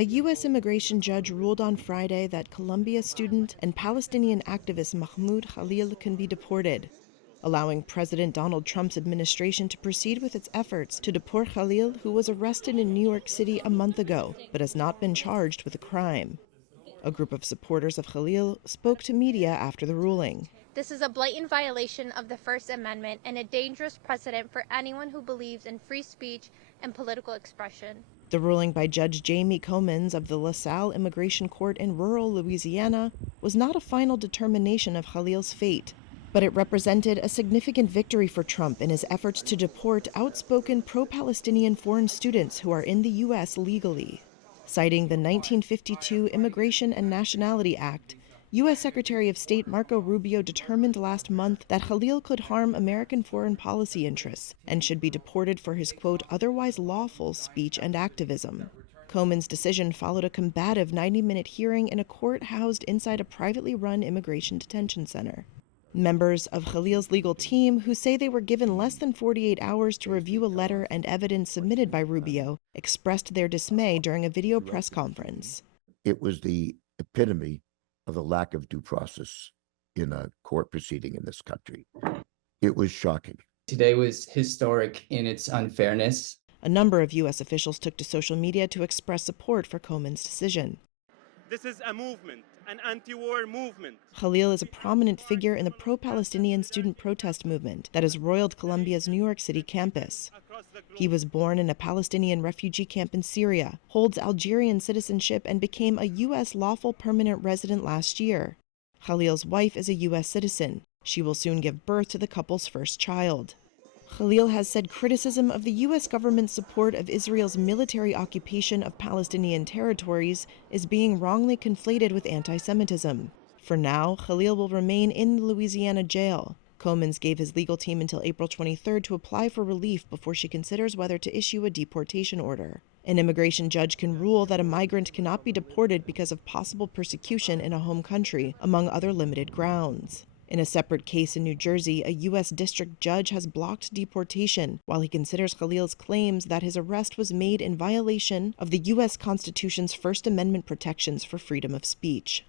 A U.S. immigration judge ruled on Friday that Columbia student and Palestinian activist Mahmoud Khalil can be deported, allowing President Donald Trump's administration to proceed with its efforts to deport Khalil, who was arrested in New York City a month ago but has not been charged with a crime. A group of supporters of Khalil spoke to media after the ruling. This is a blatant violation of the First Amendment and a dangerous precedent for anyone who believes in free speech and political expression. The ruling by Judge Jamie Comins of the LaSalle Immigration Court in rural Louisiana was not a final determination of Khalil's fate, but it represented a significant victory for Trump in his efforts to deport outspoken pro-Palestinian foreign students who are in the U.S. legally. Citing the 1952 Immigration and Nationality Act, U.S. Secretary of State Marco Rubio determined last month that Khalil could harm American foreign policy interests and should be deported for his, quote, otherwise lawful speech and activism. Comins' decision followed a combative 90-minute hearing in a court housed inside a privately run immigration detention center. Members of Khalil's legal team, who say they were given less than 48 hours to review a letter and evidence submitted by Rubio, expressed their dismay during a video press conference. It was the epitome of the lack of due process in a court proceeding in this country. It was shocking. Today was historic in its unfairness. A number of U.S. officials took to social media to express support for Comins' decision. This is a movement, an anti-war movement. Khalil is a prominent figure in the pro-Palestinian student protest movement that has roiled Columbia's New York City campus. He was born in a Palestinian refugee camp in Syria, holds Algerian citizenship, and became a U.S. lawful permanent resident last year. Khalil's wife is a U.S. citizen. She will soon give birth to the couple's first child. Khalil has said criticism of the U.S. government's support of Israel's military occupation of Palestinian territories is being wrongly conflated with anti-Semitism. For now, Khalil will remain in the Louisiana jail. Comins gave his legal team until April 23rd to apply for relief before she considers whether to issue a deportation order. An immigration judge can rule that a migrant cannot be deported because of possible persecution in a home country, among other limited grounds. In a separate case in New Jersey, a U.S. district judge has blocked deportation while he considers Khalil's claims that his arrest was made in violation of the U.S. Constitution's First Amendment protections for freedom of speech.